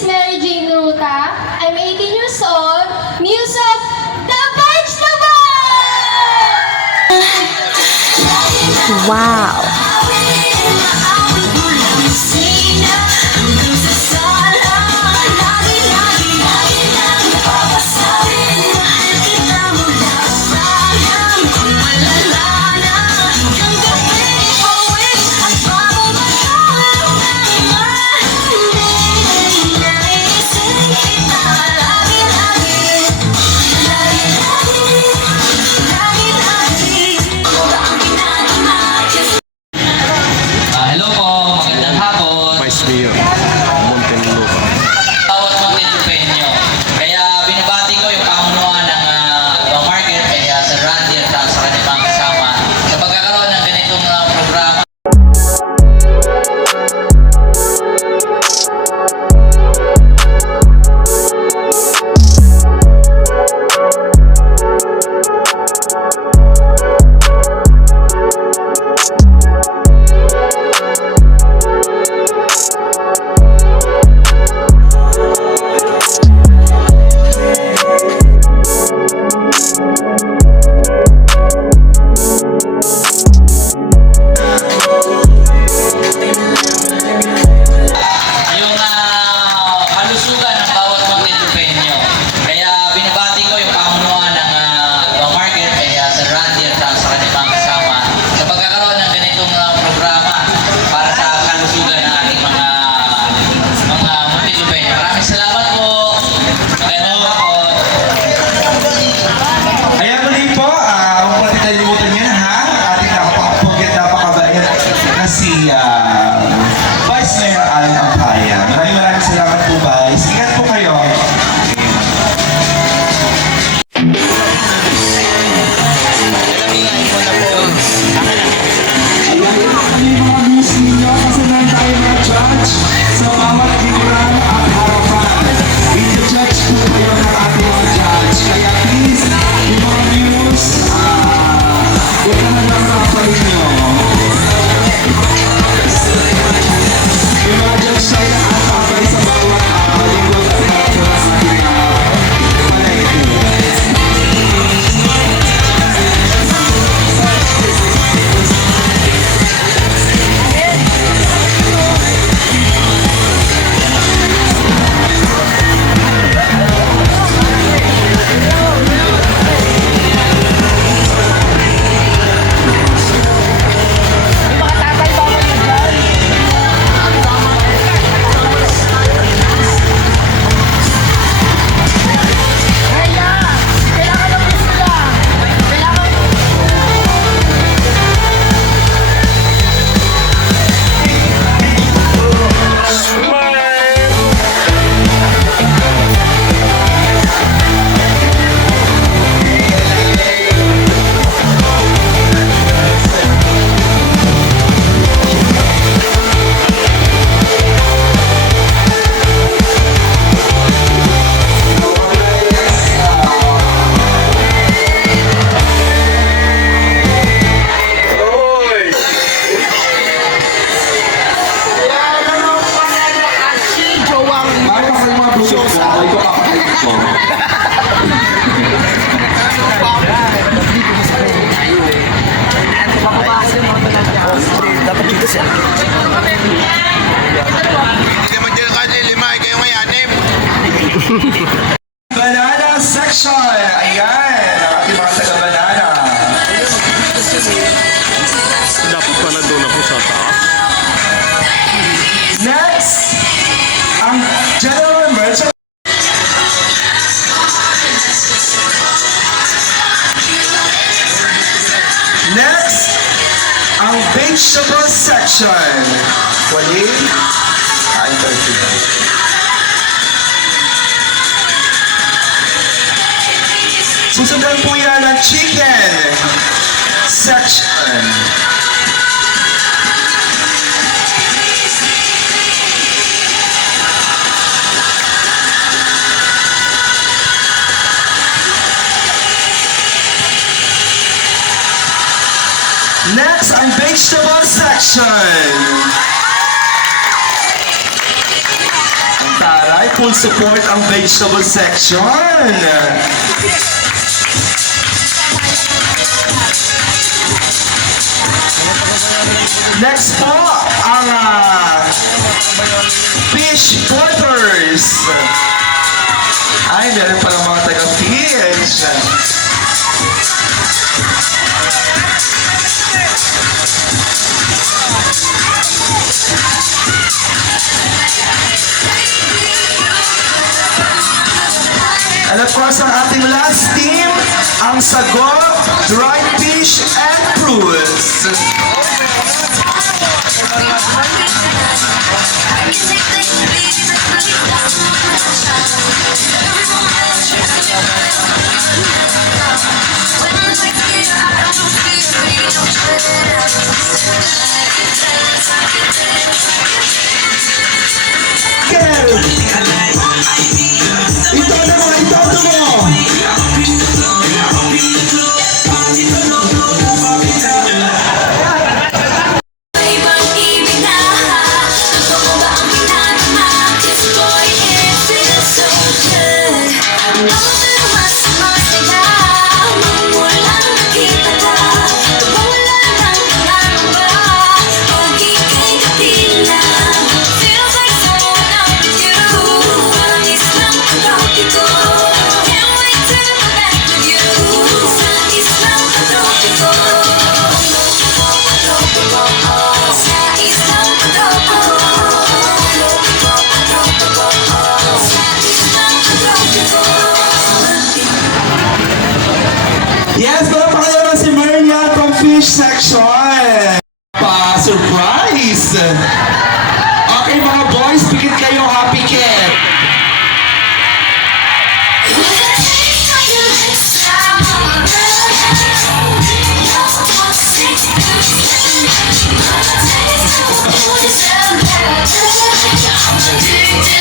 is Mary Jane Ruta. I'm 18 years old. Muse of The Vegetable! Wow! Hindi nyo kasi a tayo na-charge sa bawat ang vegetable section. Wali, kain ka sila. Susundan po yan ang chicken section. vegetable section. Ang taray, full support ang vegetable section. Next po, ang uh, fish quarters. Ay, meron pala mga taga-fish. And of course, ang ating last team, ang sago, dried fish, and prunes.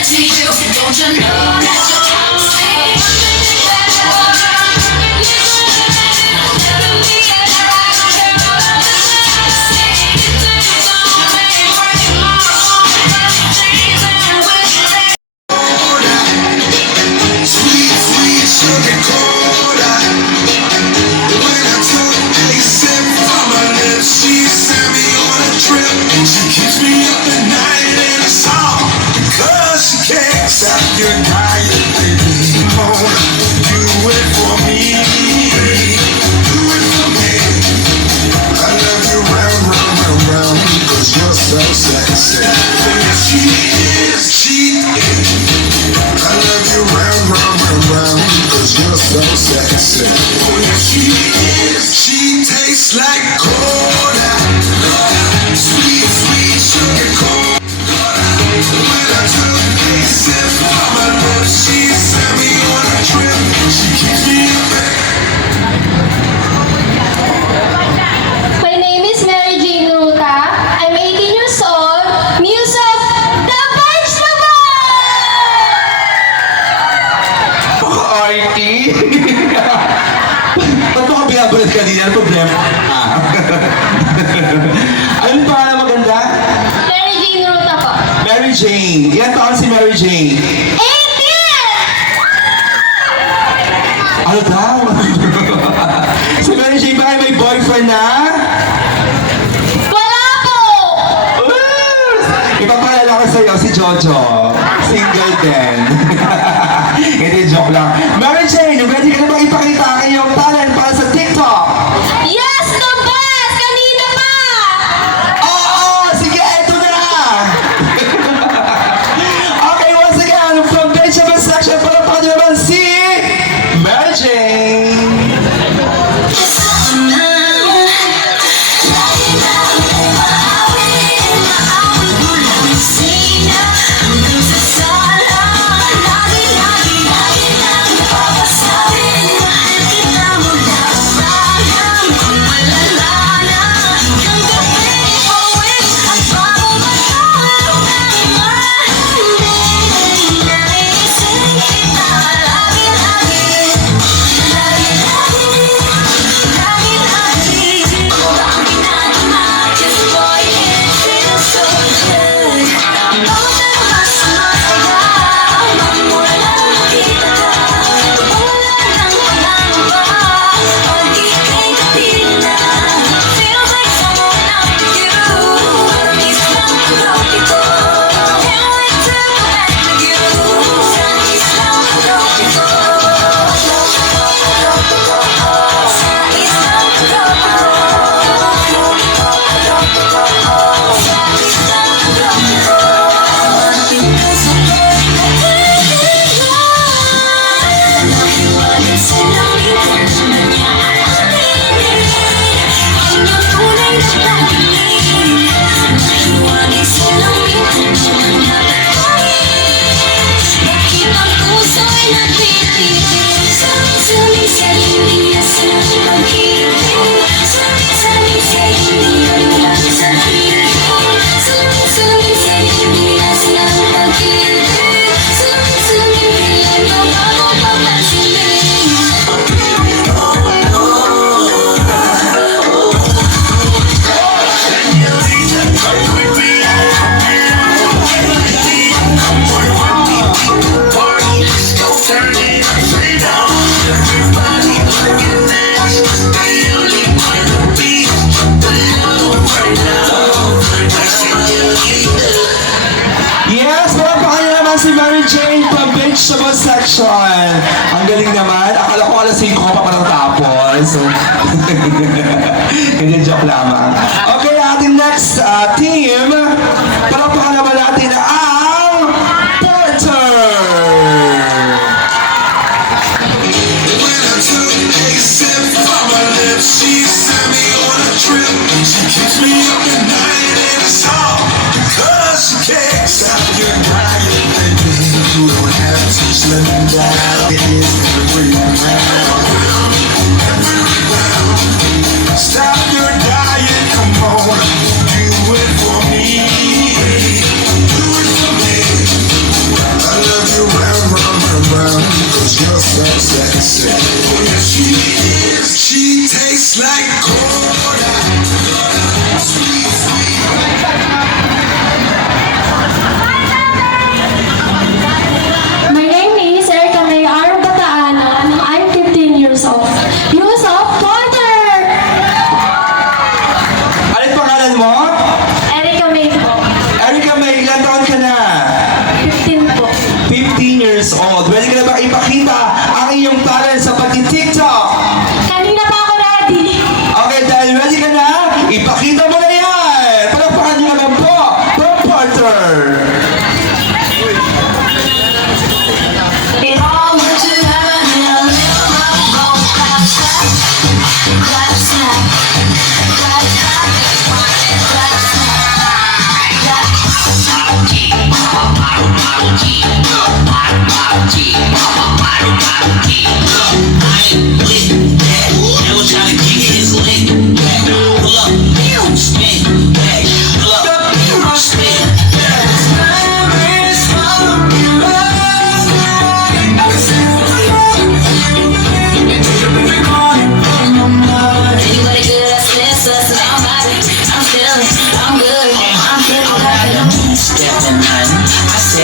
to you. Don't you know that so sexy. Yeah, She is cheating. I love you round, round, round, round, cause you're so sexy. Oh, yeah, she is. She tastes like cola. Sweet, sweet sugar cola. When I took a sip tf 啊。哈 哈 alas 5 ka pa matatapon. So, ganyan joke lamang. Okay, ating next uh, team. Para Just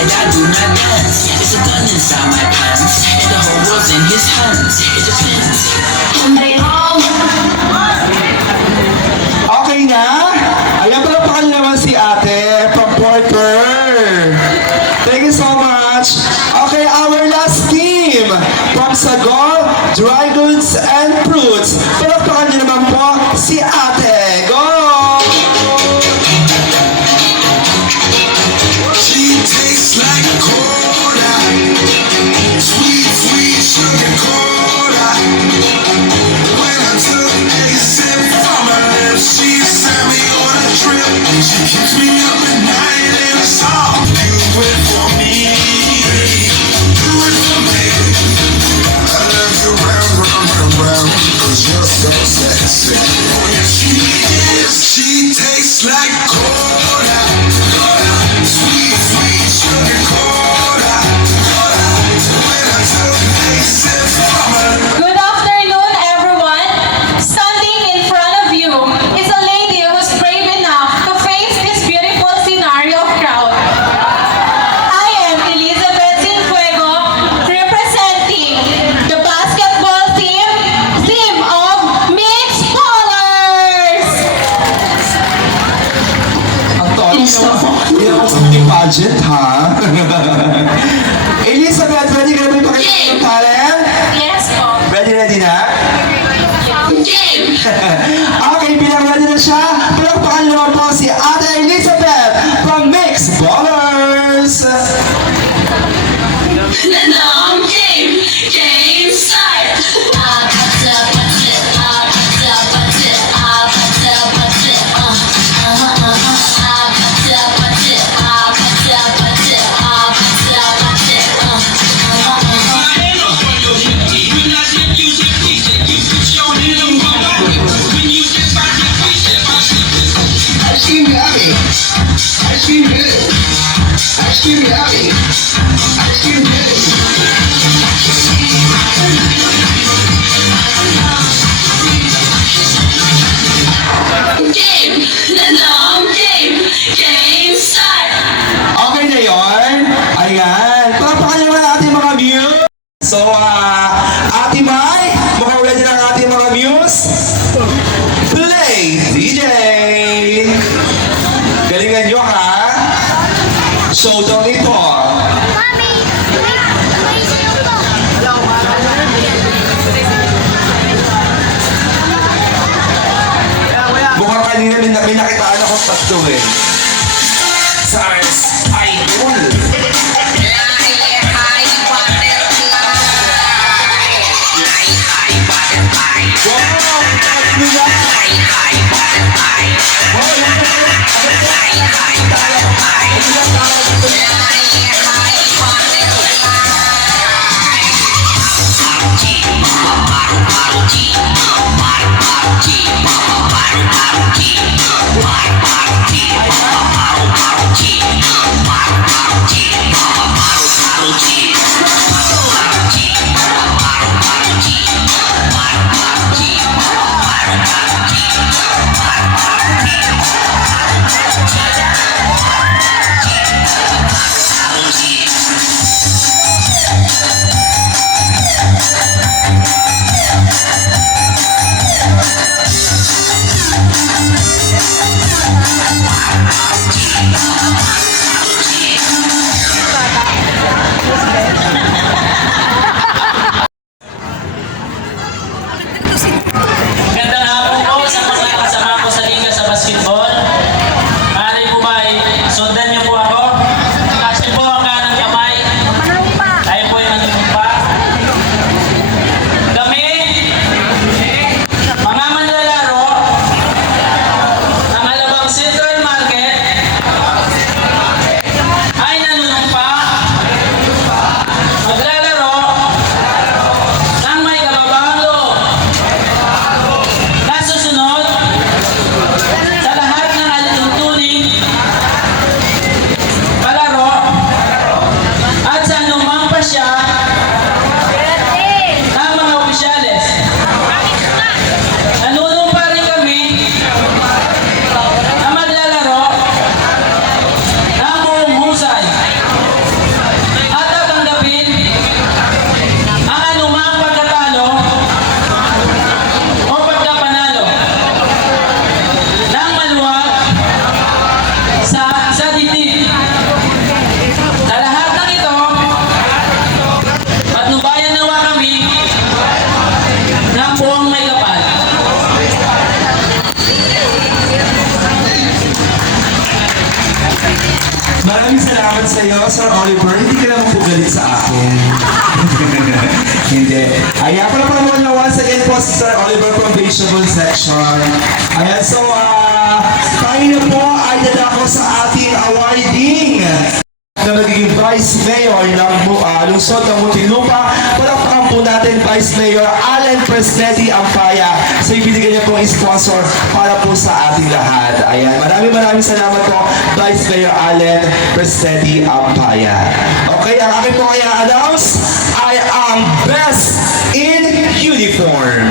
and I do not dance. It's a gun inside my pants, and the whole world's in his hands. It depends. Ernesto po. Hindi ako sa ating budget, ha? Elizabeth, ready ka na yung talent? Yes po. Ready, ready na? Game! Ah, Excuse me, Abby. Excuse me. Doing. Stars Idol. G. uh, lungsod ng Muntinlupa. Palakpakan po natin Vice Mayor Allen Presnedi Ampaya sa ibinigay niya pong sponsor para po sa ating lahat. Ayan, maraming maraming salamat po Vice Mayor Allen Presnedi Ampaya. Okay, ang aking po kaya announce ay ang Best in Uniform.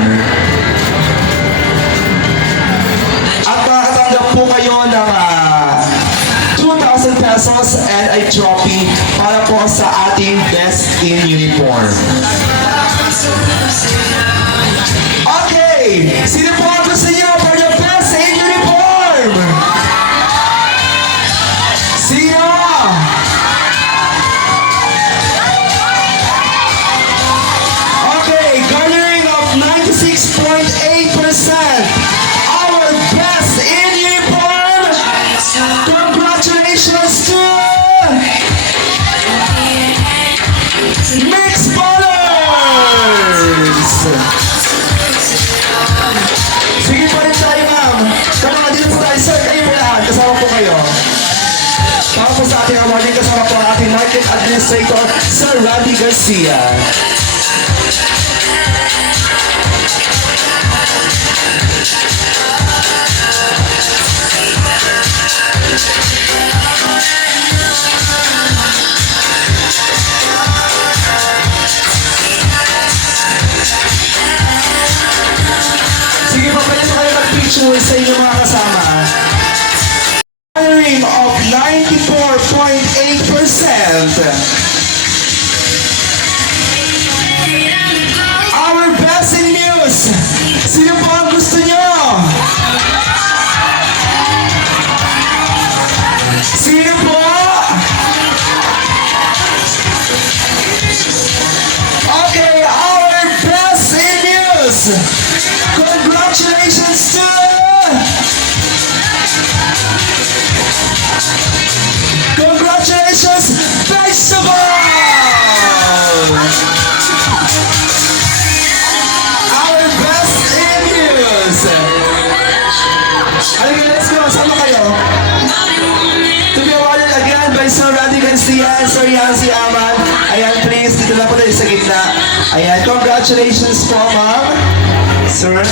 At makakatanggap po kayo ng ah, 2,000 pesos and a trophy po sa ating Best in Uniform. Okay! Sino po ang gusto niyo market administrator, Sir Randy Garcia. Sige po kayo mag-picture sa inyong mga kasama. Hiring of 94.8%. si Yan, Sir Yan, si Aman. Ayan, please, dito lang po tayo sa gitna. Ayan, congratulations po, ma'am. Sir.